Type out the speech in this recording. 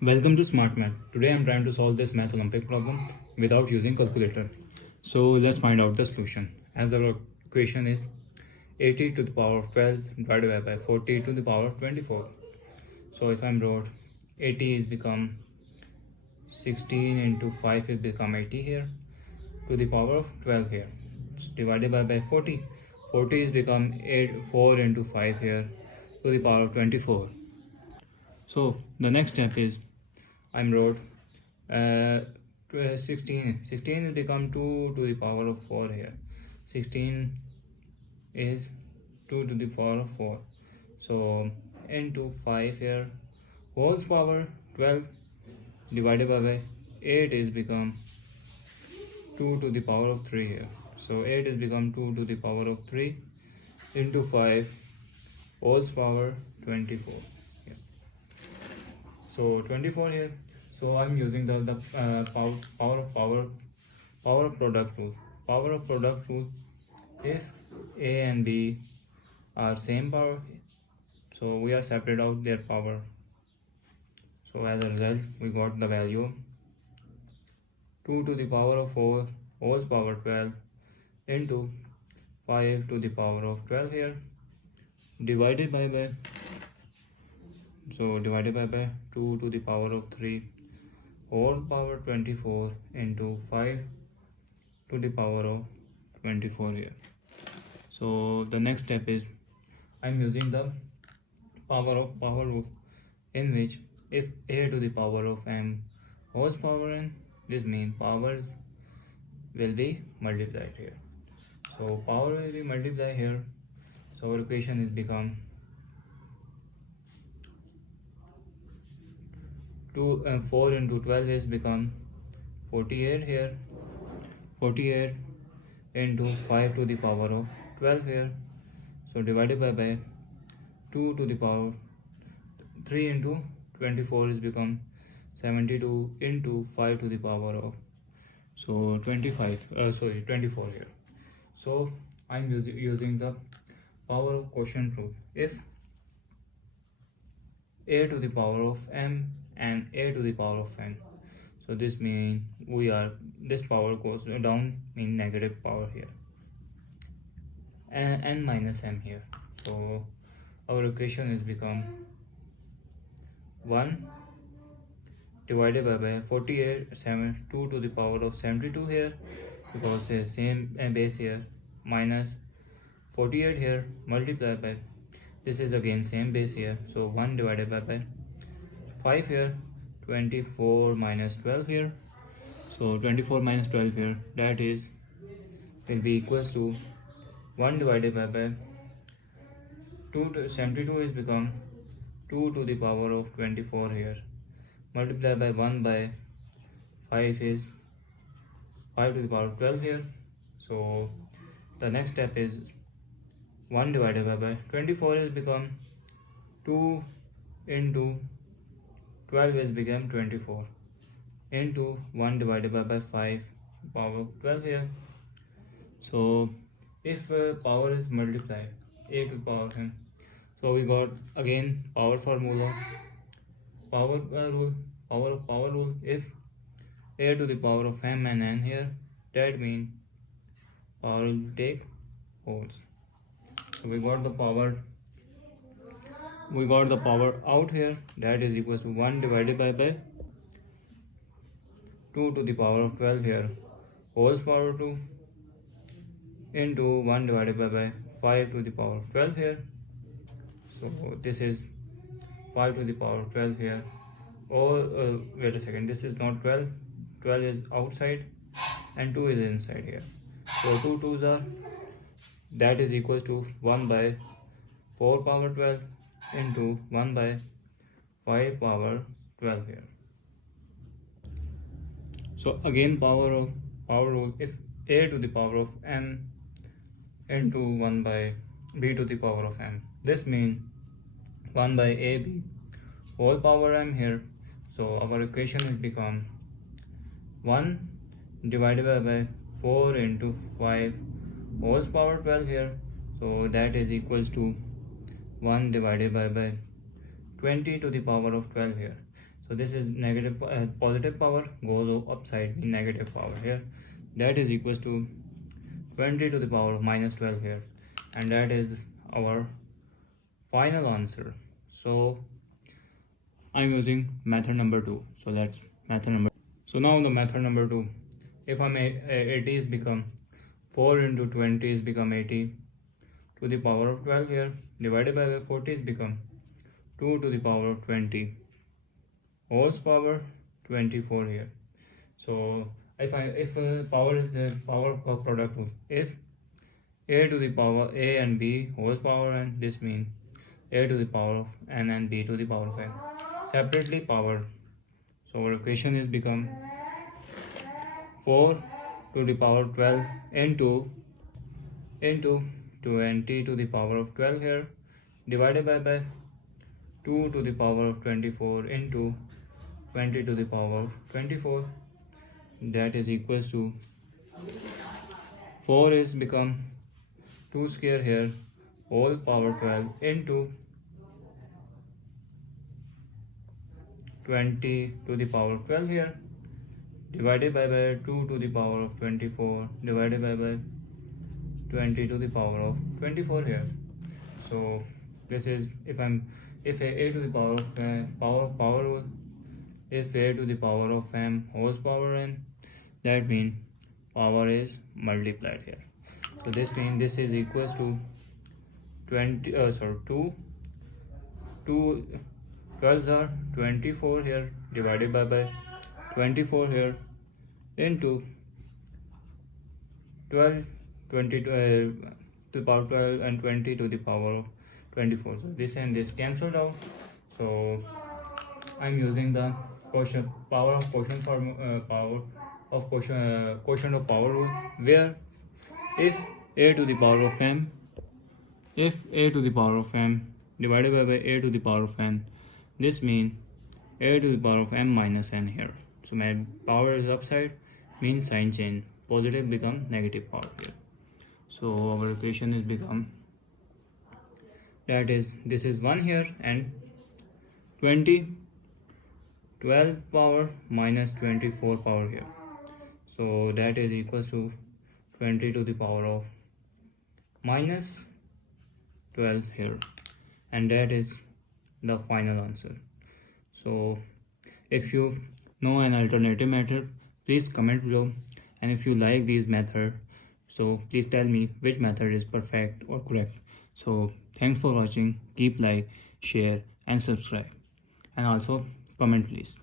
Welcome to Smart Math. Today I'm trying to solve this Math Olympic problem without using calculator. So let's find out the solution. As our equation is 80 to the power of 12 divided by 40 to the power of 24. So if I'm wrote 80 is become 16 into 5 is become 80 here to the power of 12 here. It's divided by 40. 40 is become 4 into 5 here to the power of 24. So the next step is I'm wrote 16 is become 2 to the power of 4 here. 16 is 2 to the power of 4, so into 5 here whole power 12 divided by 8 is become 2 to the power of 3 here. So 8 is become 2 to the power of 3 into 5 whole power 24 here. So 24 here. So I'm using the power of product rule. Power of product rule. If A and B are same power, so we are separate out their power. So as a result, we got the value 2 to the power of 4 whole power 12 into 5 to the power of 12 here divided by 2 to the power of 3 whole power 24 into 5 to the power of 24 here. So the next step is I'm using the power rule, in which if a to the power of m whole power n, this means powers will be multiplied here. So power will be multiplied here. So our equation is become 4 into 12 is become 48 here. 48 into 5 to the power of 12 here. So divided by 2 to the power 3 into 24 is become 72 into 5 to the power of 24 here. So I'm using the power of quotient rule. If a to the power of m and a to the power of n, so this means this power goes down, mean negative power here, and n minus m here. So our equation is become 1 divided by 48 2 to the power of 72 here, because the same base here, minus 48 here multiplied by, this is again same base here, so 1 divided by 5 here, 24 minus 12 here. So 24 minus 12 here, that is will be equals to 1 divided by 2 to 72 is become 2 to the power of 24 here, multiplied by 1 by 5 is 5 to the power of 12 here. So the next step is 1 divided by 24 is become 2 into 12 is become 24 into 1 divided by 5 power of 12 here. So if power is multiplied, a to the power n, so we got again power formula, power rule. If a to the power of m and n here, that means power will take wholes. So we got the power out here, that is equals to 1 divided by 2 to the power of 12 here whole power 2 into 1 divided by 5 to the power of 12 here. So this is 5 to the power of 12 here, or wait a second, this is not 12 is outside and 2 is inside here. So 2 2s are, that is equals to 1 by 4 power 12 into 1 by 5 power 12 here. So again power rule, if a to the power of m into 1 by b to the power of m, this means 1 by ab whole power m here. So our equation is become 1 divided by 4 into 5 whole power 12 here. So that is equals to 1 divided by 20 to the power of 12 here. So this is negative positive power goes upside in negative power here. That is equals to 20 to the power of minus 12 here, and that is our final answer. So I'm using method number 2. So that's method number. So now the method number 2. If I'm 80 is become 4 into 20 is become 80 to the power of 12 here, divided by 40 is become 2 to the power of 20 whole power 24 here. So if power is the power of product rule, if a to the power a and b whole power n, this means a to the power of n and b to the power of n separately power. So our equation is become 4 to the power 12 into 20 to the power of 12 here, divided by 2 to the power of 24 into 20 to the power of 24. That is equals to 4 is become 2 square here whole power 12 into 20 to the power of 12 here, divided by 2 to the power of 24 divided by 20 to the power of 24 here. So this is if a to the power of power rule, if a to the power of m whole power n, that means power is multiplied here. So this means this is equals to 2 12s are 24 here, divided by 24 here into 12 20 to the power 12 and 20 to the power of 24. So this and this cancelled out. So I'm using the quotient power of quotient form power of quotient of power rule, where if a to the power of m, if a to the power of m divided by a to the power of n, this means a to the power of m minus n here. So my power is upside, means sign change, positive become negative power here. So our equation is become, that is, this is 1 here and 12 power minus 24 power here. So that is equals to 20 to the power of minus 12 here, and that is the final answer. So if you know an alternative method, please comment below, and if you like these methods, so please tell me which method is perfect or correct. So thanks for watching. Keep like, share and subscribe, and also comment please.